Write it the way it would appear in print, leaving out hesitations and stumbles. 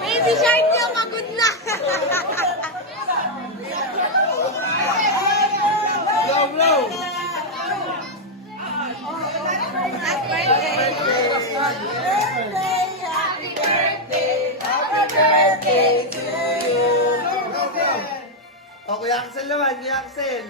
Baby shark niya, pagod na. Blow, blow. O, Kuya Axel naman, Kuya Axel.